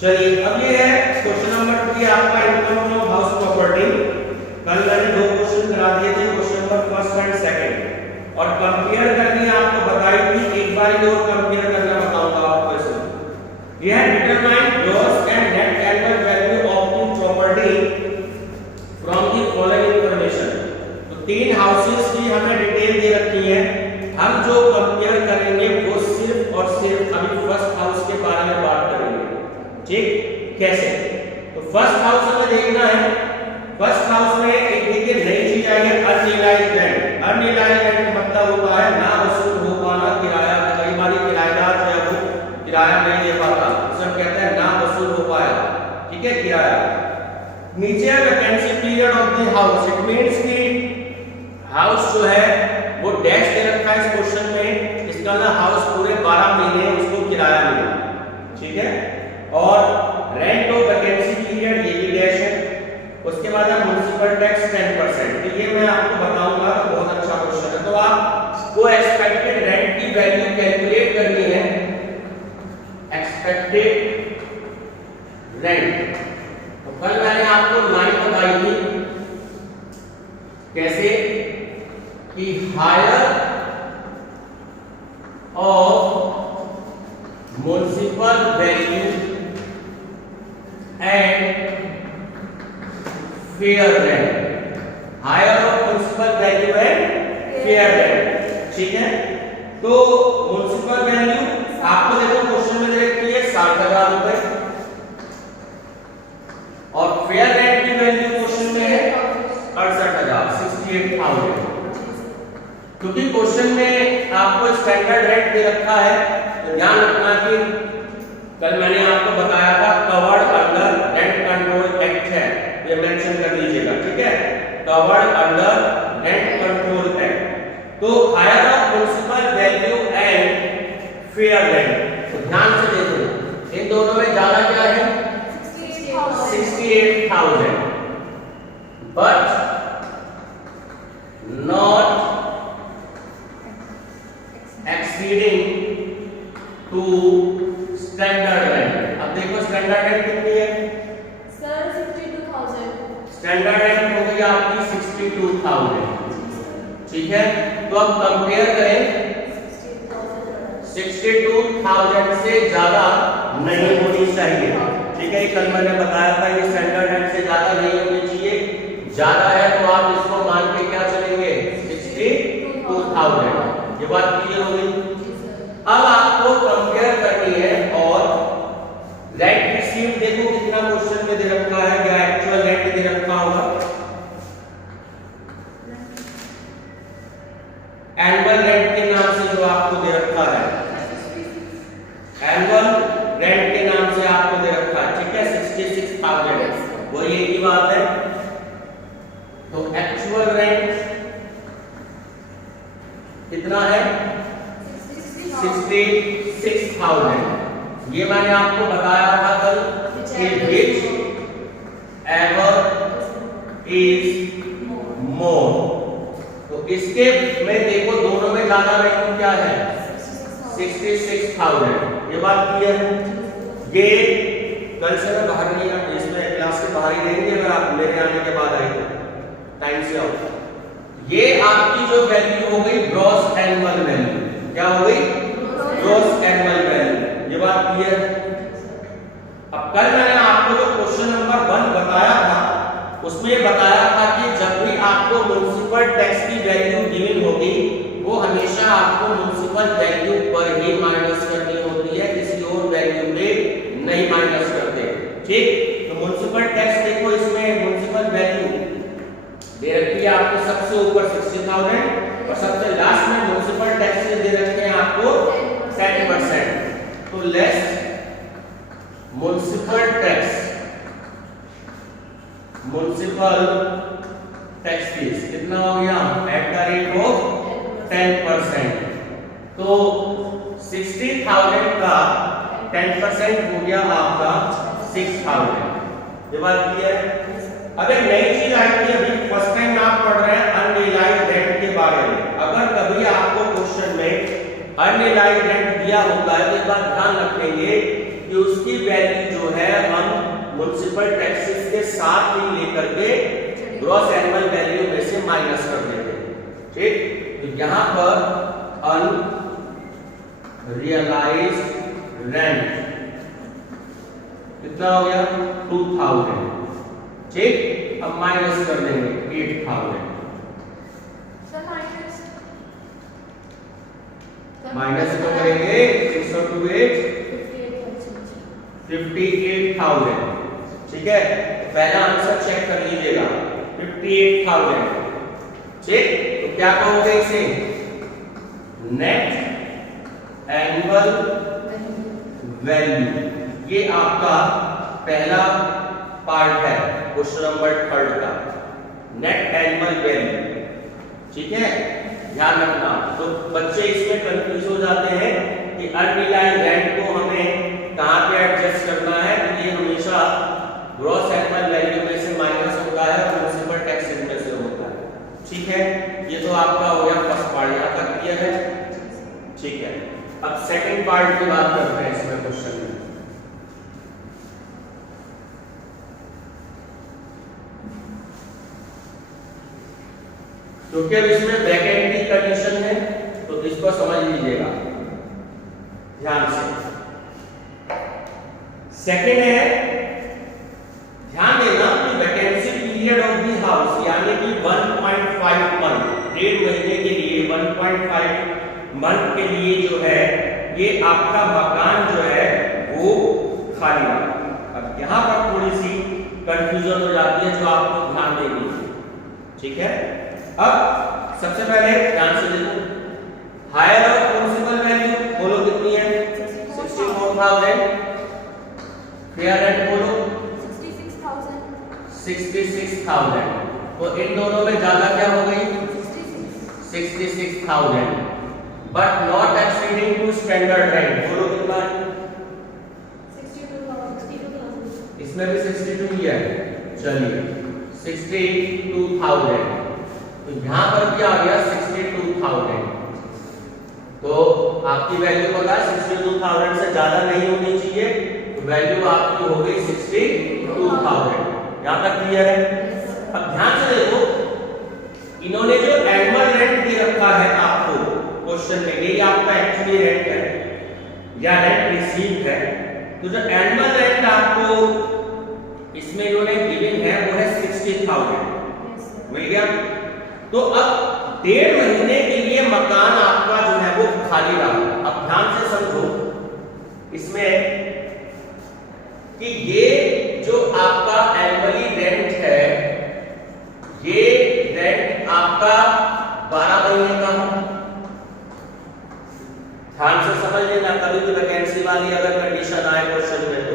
चलिए अब ये है क्वेश्चन नंबर 2 आपका इनकम फ्रॉम हाउस प्रॉपर्टी। कल मैंने दो क्वेश्चन करा दिए थे, question number first and second, और कंपेयर करनी आपको बताई थी। एक बार ये और कंपेयर करना बताऊंगा आपको इसमें। ये है determine gross and net annual value of the property from the following information. तो तीन हाउसेस की हमें डिटेल दे रखी है। हम जो कंपेयर करेंगे वो सिर्फ और सिर्फ अभी फर्स्ट हाउस के बारे में बात करेंगे। ठीक, कैसे? तो फर्स्ट हाउस हमें देखना है। फर्स्ट हाउस में एक देखिए नई चीज आई है, अनरियलाइज्ड रेंट। अनरियलाइज्ड रेंट मतलब होता है ना वसूल हो पाना किराया। कई बार किराएदार जो है वो किराया नहीं दे पाता, सब कहते हैं ना वसूल हो पाया, ठीक है, किराया। नीचे है vacancy period of the house. It means कि हाउस जो है वो डैश दे रखा है इस क्वेश्चन में। इसका ना हाउस पूरे 12 महीने उसको किराया मिला, ठीक है। और रेंट ऑफ वैकेंसी पीरियड ये भी डैश है। उसके बाद है म्युनिसिपल टैक्स 10%। तो ये मैं आपको बताऊंगा, बहुत अच्छा क्वेश्चन है। तो आपको एक्सपेक्टेड रेंट की वैल्यू कैलकुलेट करनी है। एक्सपेक्टेड रेंट, तो कल मैंने आपको लाइन बताई थी कैसे कि higher of municipal value and fair rent. Higher of municipal value and fair rent, ठीक है। तो म्युनिसिपल वैल्यू आपको देखो क्वेश्चन में दे रखी है 60,000 रुपए, और फेयर रेंट की वैल्यू क्वेश्चन में है 68,000, 68,000। क्योंकि क्वेश्चन में आपको स्टैंडर्ड रेंट दे रखा है, तो ध्यान रखना कि कल मैंने आपको बताया था covered under rent control act है, ये मेंशन कर लीजिएगा, ठीक है। Covered under rent control act. तो higher of municipal value and fair rent, तो ध्यान से देखो इन दोनों में ज्यादा क्या है 68,000, but not exceeding to standard rent. अब देखो स्टैंडर्ड रेंट कितनी है सर? 62,000। स्टैंडर्ड रेंट हो गई आपकी 62,000, ठीक है। तो अब कंपेयर करें, 62,000 से ज्यादा नहीं होनी चाहिए, ठीक है। कल मैंने बताया था ये स्टैंडर्ड रेंट से ज्यादा नहीं होनी चाहिए। ज्यादा है तो आप इसको मान के क्या चलेंगे 62,000। ये बात क्लियर हो गई। अब आपको कंपेयर करनी है और रेंट रिसीव्ड देखो कितना क्वेश्चन में दे रखा है, क्या एक्चुअल रेंट दे रखा होगा। एनुअल रेंट के नाम से जो आपको दे रखा है, एनुअल रेंट के नाम से आपको दे रखा है, ठीक है, 66,000, वो ये की बात है। तो एक्चुअल रेंट कितना है 66,000। ये मैंने आपको बताया था कल कि which ever is more। तो इसके में देखो दोनों में ज्यादा वैल्यू क्या है 66,000। ये बात क्लियर है। ये कल से मैं बाहर नहीं आऊंगा, इसमें क्लास के बाहर ही रहेंगे अगर आप मेरे आने के बाद आए तो टाइम से आओ। ये आपकी जो वैल्यू हो गई ग्रॉस एनुअल वैल्यू, क्या हो गई ग्रॉस एनुअल वैल्यू। ये बात क्लियर है। अब कल मैंने आपको जो क्वेश्चन नंबर 1 बताया था उसमें बताया था कि जब भी आपको म्युनिसिपल टैक्स की वैल्यू गिवन होगी वो हमेशा आपको म्युनिसिपल वैल्यू पर ही माइनस करनी होती है, किसी और वैल्यू पे नहीं माइनस करते, ठीक। तो म्युनिसिपल टैक्स देखो इसमें म्युनिसिपल वैल्यू दे रखी है आपको सबसे ऊपर 60,000 और सबसे लास्ट में म्युनिसिपल टैक्स दे रखे हैं आपको 10%। तो less municipal tax, municipal tax fees कितना हो गया एट द रेट ऑफ 10%। तो 60,000 का 10% हो गया आपका 6,000। ये बात क्लियर है। अब एक नई चीज आई थी, अभी फर्स्ट टाइम आप पढ़ रहे हैं अनरियलाइज्ड रेंट के बारे में। अगर कभी आपको क्वेश्चन में अनरियलाइज्ड रेंट दिया होता है तो एक बात ध्यान रखेंगे कि कि उसकी वैल्यू जो है हम म्युनिसिपल टैक्सेस के साथ ही लेकर के ग्रॉस एनुअल वैल्यू में से माइनस कर देते हैं। ठीक, तो यहां पर अनरियलाइज्ड रेंट कितना हो गया 2000। ठीक, अब माइनस कर देंगे 8000। माइनस तो करेंगे 6 और 2 58,000। ठीक है, पहला आंसर चेक कर लीजिएगा 58,000। ठीक, तो क्या कहोगे इसे नेट एनुअल वैल्यू। ये आपका पहला पार्ट है क्वेश्चन नंबर 3 का, नेट एनुअल वैल्यू। ठीक है, ध्यान रखना। तो बच्चे इसमें कंफ्यूज हो जाते हैं कि अनरियलाइज्ड रेंट को हमें कहां पे एडजस्ट करना है। तो ये हमेशा ग्रॉस एनुअल वैल्यू में से माइनस होता है और म्युनिसिपल टैक्सेस में से होता है। ठीक है, ये तो आपका हो गया फर्स्ट पार्ट, यहां तक क्लियर है। ठीक है, अब सेकंड पार्ट की बात करते हैं इसमें क्वेश्चन में। क्योंकि अब इसमें वैकेंट की कंडीशन है तो इसको समझ लीजिएगा ध्यान से। सेकंड है, ध्यान देना कि vacancy period of the house यानी कि 1.5 मंथ, 1.5 महीने के लिए 1.5 मंथ के लिए जो है ये आपका मकान जो है वो खाली रहा। अब यहां पर थोड़ी सी कंफ्यूजन हो जाती है जो आपको ध्यान देनी है। ठीक है, अब सबसे पहले ध्यान से देखो, हायर ऑफ म्युनिसिपल वैल्यू बोलो कितनी है 64,000। फेयर रेंट बोलो 66,000। तो इन दोनों में ज्यादा क्या हो गई 66,000, but not exceeding to standard rent बोलो कितना है 62,000। इसमें भी 62 ही है। चलिए 62,000, तो यहां पर क्या आ गया 62,000। तो आपकी वैल्यू पता है 62,000 से ज्यादा नहीं होनी चाहिए, तो वैल्यू आपकी हो गई 62,000। यहां तक क्लियर है। अब ध्यान से देखो, इन्होंने जो एनुअल रेंट दे रखा है आपको क्वेश्चन में, ये आपका एक्चुअली रेंट है या रेंट रिसीव्ड है। तो जो एनुअल रेंट आपको इसमें इन्होंने गिवन है वो है 60,000। मिल गया। तो अब 1.5 महीने के लिए मकान आपका जो है वो खाली रहा। अब ध्यान से समझो इसमें कि ये जो आपका एनुअली रेंट है, ये रेंट आपका 12 महीने का है। ध्यान से समझ लेना, कभी भी वैकेंसी वाली अगर कंडीशन आए क्वेश्चन में तो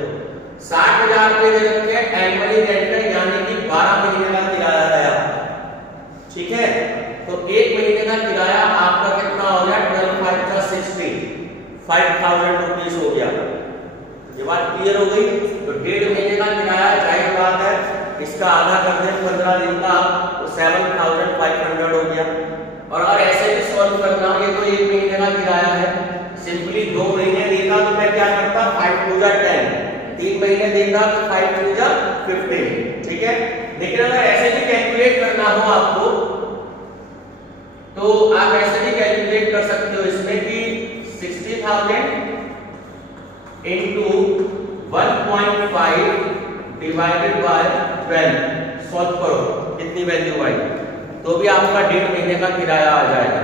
60,000 रुपए दे रखे हैं एनुअली रेंट है, यानी कि 12 महीने का किराया है आपका। ठीक है, तो 1 महीने का किराया आपका कितना हो गया 12 का 60, 5,000 रुपीज हो गया। ये बात क्लियर हो गई। तो 1.5 महीने का किराया जाहिर बात है इसका आधा कर दें 15 दिन का, तो 7,500 हो गया। और अगर ऐसे भी सॉल्व करना हो, ये तो 1 महीने का किराया है, सिंपली 2 महीने देता तो मैं क्या करता 5 2 10, 3 महीने देता तो 5 2 15। ठीक है, लेकिन अगर ऐसे भी कैलकुलेट करना हो आपको तो आप ऐसे भी कैलकुलेट कर सकते हो इसमें कि 60,000 into 1.5 डिवाइडेड बाय 12 सॉल्व करो कितनी वैल्यू आई, तो भी आपका 1.5 महीने का किराया आ जाएगा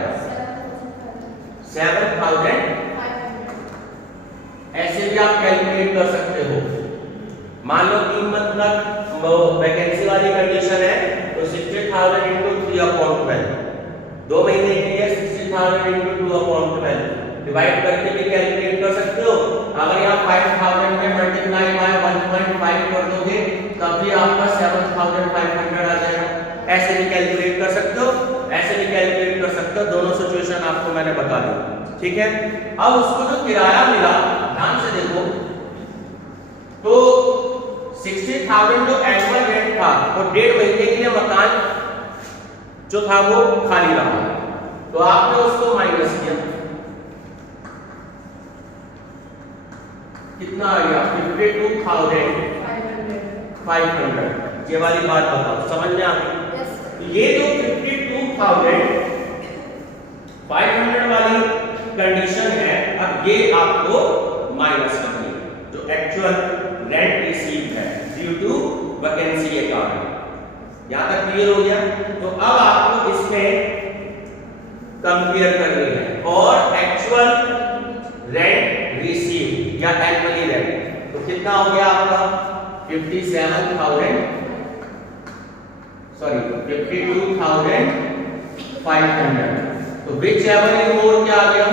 7,500। ऐसे भी आप कैलकुलेट कर सकते हो। मान लो 3 मंथ तक वैकेंसी वाली कंडीशन है तो 60,000 into 3/12, 2 महीने के लिए 60,000 into 2/12 डिवाइड करके भी कैलकुलेट कर सकते हो। अगर यहाँ 5,000 में मल्टीप्लाई बाय 1.5 कर दोगे तब भी आपका 7,500 आ जाएगा। ऐसे भी कैलकुलेट कर सकते हो, ऐसे भी कैलकुलेट कर सकते हो, दोनों सिचुएशन आपको मैंने बता दी। ठीक है, अब उसको जो किराया मिला ध्यान से देखो, तो 60,000 जो एनुअल रेंट था वो 1.5 महीने के लिए मकान जो था वो खाली रहा, तो आपने उसको माइनस किया। कितना आ गया 52,500। ये वाली बात बताओ, समझ में आ गई? Yes. तो ये जो 52,500 वाली कंडीशन है, अब ये आपको माइनस करनी है जो एक्चुअल रेंट रिसीव है ड्यू टू वैकेंसी के कारण। यहां तक क्लियर हो गया? तो अब आपको इसमें कंपेयर करनी है और एक्चुअल रेंट रिसीव या एनुअली रेंट। तो कितना हो गया आपका 52,500। तो विच एवर इज मोर क्या आ गया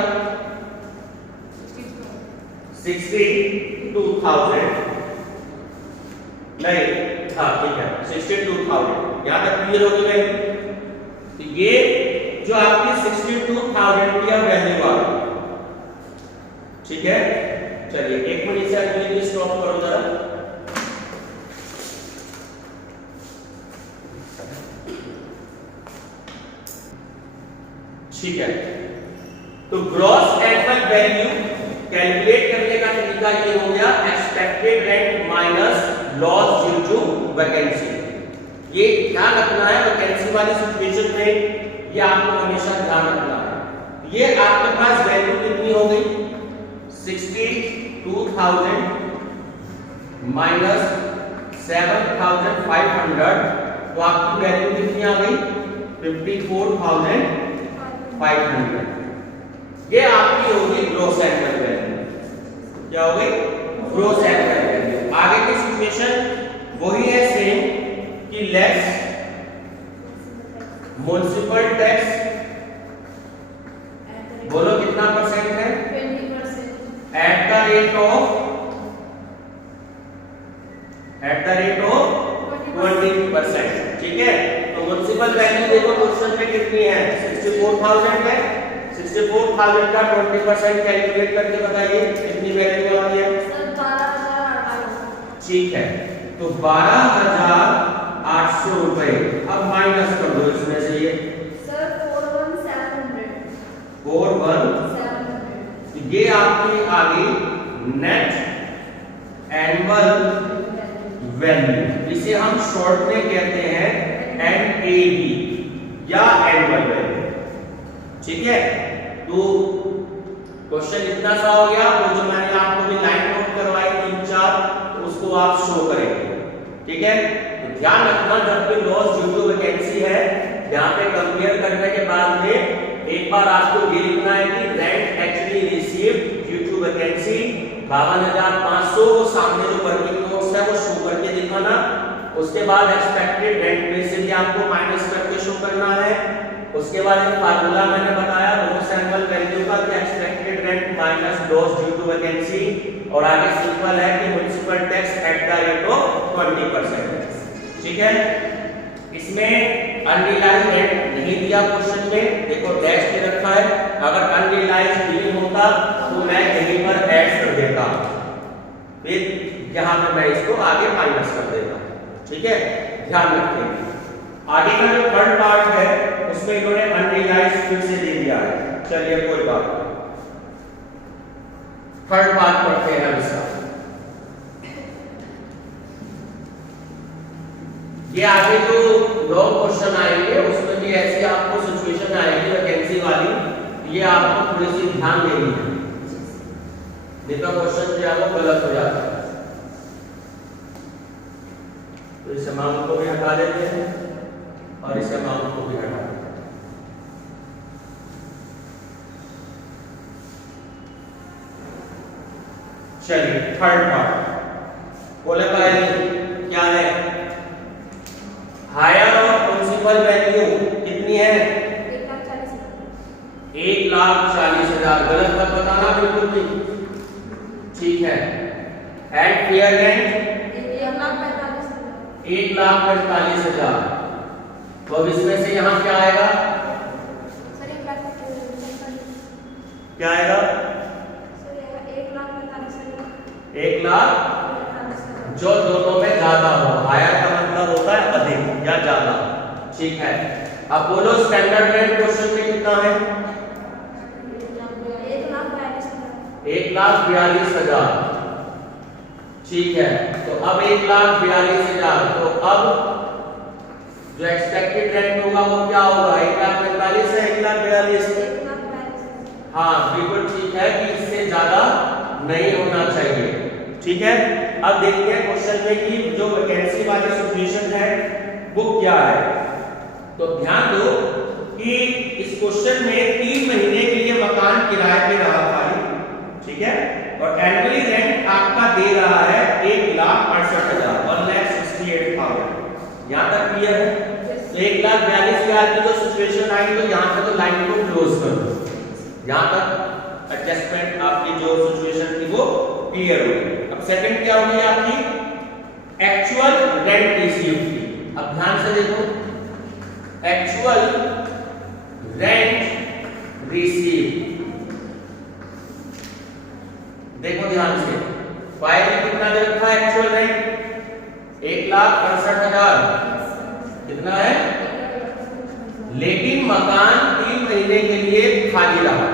62,000 नहीं, हाँ ठीक है 62,000। यहां तक क्लियर हो गया? तो ये जो आपकी 62,000 की वैल्यू आ गई, ठीक है। चलिए एक मिनट से अगली स्टॉप करो जरा। ठीक है, तो ग्रॉस एनुअल वैल्यू कैलकुलेट करने का तरीका ये हो गया expected rent minus loss due to vacancy. ये ध्यान रखना है वैकेंसी वाली सिचुएशन में, ये आपको हमेशा ध्यान रखना है। ये आपके पास वैल्यू कितनी हो गई 62,000 माइनस 7,500, तो आपकी वैल्यू कितनी आ गई 54,500। ये आपकी होगी ग्रॉस एनुअल वैल्यू। क्या हो गई ग्रॉस एनुअल वैल्यू। आगे की सिचुएशन वही है सेम कि लेस म्युनिसिपल टैक्स, बोलो कितना परसेंट है 20%. Eight the rate of 20%। ठीक है, तो म्युनिसिपल वैल्यू देखो क्वेश्चन में कितनी है 64,000 है। 64,000 का 20% कैलकुलेट करके बताइए कितनी वैल्यू आती है। सर 12,800. ठीक है, तो 12,800 रुपए। अब माइनस कर दो इसमें से ये सर 41,700. 41,700। तो ये आपकी आ गई नेट एनुअल वैल्यू, इसे हम शॉर्ट में कहते हैं NAV या एनुअल वैल्यू। ठीक है, तो क्वेश्चन इतना सा हो गया। वो जो मैंने आपको भी लाइन नोट करवाई 3-4, तो उसको आप शो करेंगे। ठीक है, तो ध्यान रखना जब भी लॉस ड्यू टू वैकेंसी है, यहाँ पे कंपेयर करने के बाद में एक बार आपको ये लिखना है कि rent actually received due to vacancy 52,500, वो सामने जो वर्किंग नोट्स है वो शो करके दिखाना। उसके बाद एक्सपेक्टेड रेंट में से भी आपको माइनस करके शो करना है। उसके बाद एक फार्मूला मैंने बताया ग्रॉस एनुअल वैल्यू का कि expected rent minus loss due to vacancy, और आगे सिंपल है कि municipal tax at the rate of 20%। ठीक है, इसमें अनरियलाइज्ड रेंट नहीं दिया क्वेश्चन में, देखो डैश पे रखा है। अगर अनरियलाइज्ड नहीं होता तो मैं यहीं पर ऐड कर देता, फिर यहां पे मैं इसको आगे माइनस कर देता। ठीक है, ध्यान रखें। आगे का जो थर्ड पार्ट है उसमें इन्होंने अनरियलाइज्ड फिर से दे दिया है। चलिए कोई बात नहीं, थर्ड पार्ट पढ़ते हैं इसका। ये आगे जो लॉन्ग क्वेश्चन आएंगे उसमें भी ऐसी आपको सिचुएशन आएगी वैकेंसी वाली, ये आपको थोड़ी सी ध्यान देनी है, नहीं तो क्वेश्चन जो है वो गलत हो जाता है। तो इस अमाउंट को भी हटा देते हैं और इस अमाउंट को भी हटा देते हैं। चलिए थर्ड पार्ट बोले भाई क्या है, हायर और म्युनिसिपल वैल्यू कितनी है 1,40,000। गलत मत बताना बिल्कुल भी। ठीक है, एट फेयर रेंट 1,45,000। तो अब इसमें से यहाँ क्या आएगा, क्या आएगा 1,00,000, जो दोनों में ज्यादा हो। हायर का मतलब होता है अधिक या ज्यादा। ठीक है, अब बोलो स्टैंडर्ड रेंट क्वेश्चन में कितना है 1,42,000. 1,42,000। ठीक है, तो अब 1,42,000, तो अब जो एक्सपेक्टेड रेंट होगा वो क्या होगा? 1,45,000 है 1,42,000। हाँ बिल्कुल ठीक है कि इससे ज्यादा नहीं होना चाहिए। ठीक है, अब देखते हैं क्वेश्चन में कि जो वैकेंसी वाली सिचुएशन है वो क्या है। तो ध्यान दो कि इस क्वेश्चन में 3 महीने के लिए मकान किराए पे रहा खाली, ठीक है, और एनुअली रेंट आपका दे रहा है 1,68,000, 1,68,000। यहाँ तक क्लियर है? तो 1,42,000 की जो सिचुएशन आई तो यहाँ पे तो लाइन को क्लोज कर दो, यहाँ तक एडजस्टमेंट आपकी जो सिचुएशन थी वो क्लियर हो गई। अब सेकंड क्या होगी आपकी? एक्चुअल रेंट रिसीव की। अब ध्यान से देखो, एक्चुअल रेंट रिसीव, देखो ध्यान से, फाइल में कितना दे रखा है एक्चुअल रेंट? 1,68,000 कितना है, लेकिन मकान 3 महीने के लिए खाली रहा,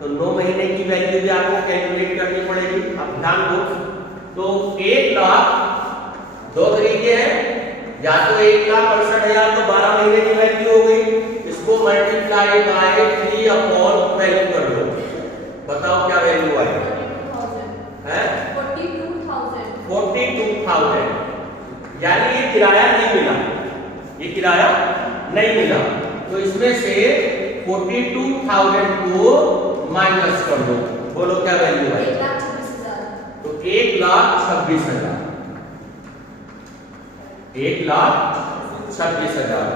तो 9 महीने की वैल्यू भी आपको कैलकुलेट करनी पड़ेगी। अब ध्यान दो, तो 1,00,000 दो तरीके हैं, या तो 1,68,000 तो 12 महीने की वैल्यू हो गई, इसको मल्टीप्लाई बाय 3/12 कर दो, बताओ क्या वैल्यू आएगी? 42,000, यानी ये किराया नहीं मिला, ये किराया नहीं मिला, तो इसमें से 42,000 को माइनस कर दो, बोलो क्या वैल्यू है? 1,26,000। तो 1,26,000, 1,26,000,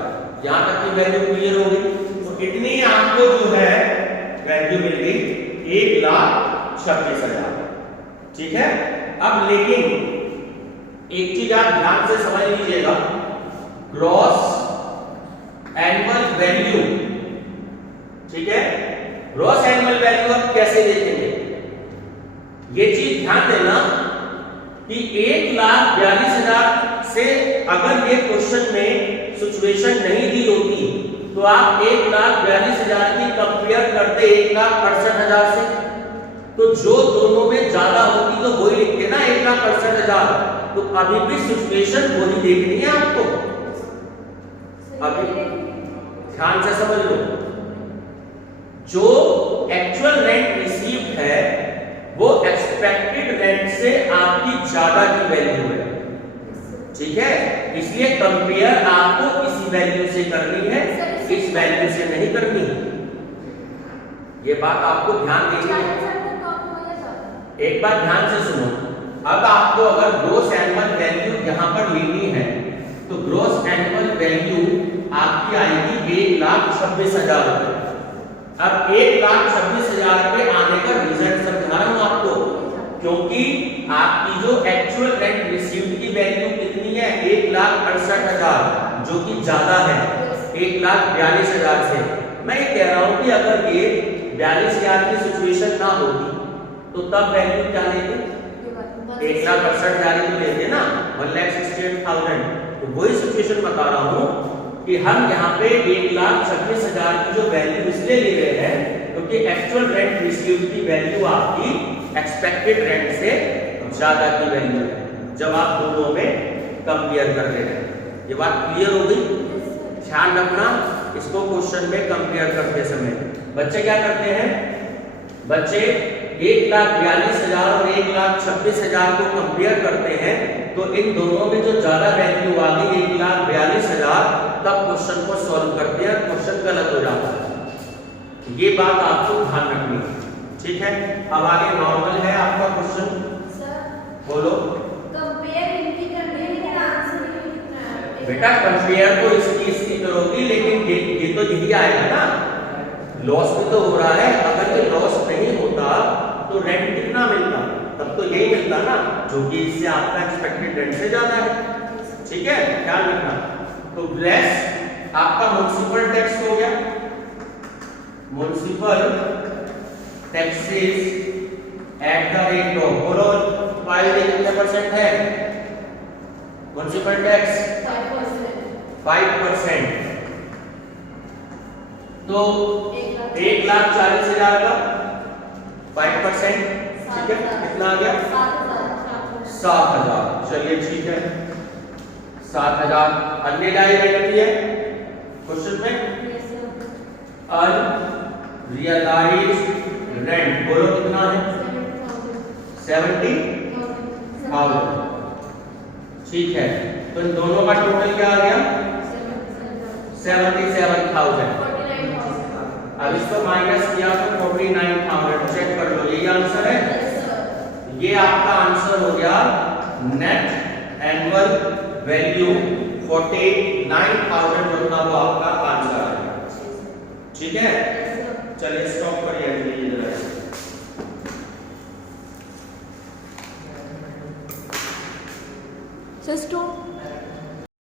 यहाँ तक की वैल्यू क्लियर हो गई। तो इतनी आपको जो है वैल्यू मिल गई 1,26,000, ठीक है। अब लेकिन एक चीज आप ध्यान से समझ लीजिएगा, ग्रॉस एनुअल वैल्यू, ठीक है, ग्रॉस एनुअल वैल्यू आप कैसे देखेंगे? ये चीज ध्यान देना कि 1,42,000 से अगर ये क्वेश्चन में सिचुएशन नहीं दी होती तो आप 1,42,000 की कंपेयर करते 1,68,000 से, तो जो दोनों में ज्यादा होती तो वही लिखते ना 1,68,000, तो अभी भी सिचुएशन वही देखनी है आपको, अभी ध्यान से समझ लो, जो एक्चुअल रेंट रिसीव्ड है वो एक्सपेक्टेड रेंट से आपकी ज्यादा की वैल्यू है, ठीक है, इसलिए कंपेयर आपको इसी वैल्यू से करनी है, इस वैल्यू से नहीं करनी। ये बात आपको ध्यान देनी है, एक बार ध्यान से सुनो। अब आपको अगर ग्रॉस एनुअल वैल्यू यहां पर लेनी है तो ग्रॉस एनुअल वैल्यू आपकी आएगी 1,26,000 रुपए। अब 1,26,000 रुपए आने का रीजन समझा रहा हूं आपको, क्योंकि आपकी जो एक्चुअल रेंट रिसीव्ड की वैल्यू कितनी है? 1,68,000, जो कि ज्यादा है 1,42,000 से। मैं ये कह रहा हूं कि अगर ये 42,000 की सिचुएशन ना होती तो तब वैल्यू क्या लेते? 1,68,000 ही तो लेते ना, 1,68,000। तो वही सिचुएशन बता रहा हूं कि हम यहाँ पे 1,26,000 की जो वैल्यू इसलिए ले रहे हैं क्योंकि एक्चुअल रेंट रिसीव्ड की वैल्यू आपकी एक्सपेक्टेड रेंट से ज्यादा की वैल्यू है, जब आप दोनों में कंपेयर कर रहे हैं। ये बात क्लियर हो गई? ध्यान रखना इसको क्वेश्चन में कंपेयर करते समय। बच्चे क्या करते हैं? बच्चे 1,42,000 और 1,26,000 को कंपेयर करते हैं, तो इन दोनों में जो ज्यादा वैल्यू आ गई 1,42,000, तब क्वेश्चन को सॉल्व करते हैं, क्वेश्चन गलत हो जाता है। ये बात आपको ध्यान रखनी है, ठीक है। अब आगे नॉर्मल है आपका क्वेश्चन, बोलो। कंपेयर इनकी करनी है, लेकिन आंसर नहीं लिखना है बेटा, कंपेयर तो इसकी करोगी, लेकिन ये तो यही आएगा ना, लॉस भी तो हो रहा है। अगर ये लॉस नहीं होता तो रेंट कितना मिलता? तब तो यही मिलता ना, जो कि इससे आपका एक्सपेक्टेड रेंट से ज्यादा है, ठीक है, ध्यान रखना। तो लेस आपका म्युनिसिपल टैक्स हो गया, municipal taxes eight the rate of, बोलो फाइल में कितने परसेंट है म्युनिसिपल टैक्स? 5%। तो 1,40,000 का 5%, ठीक है, कितना आ गया? 7,000। चलिए ठीक है 7,000। अन्य डायरेक्ट है क्वेश्चन में अनरियलाइज्ड रेंट बोलो कितना है 70,000। ठीक है तो इन दोनों का टोटल क्या आ गया 77,000। अब इसको माइनस किया तो 49,000 चेक कर लो यही आंसर है। ये आपका आंसर हो गया नेट एनुअल वैल्यू 49,000 जो था वो आपका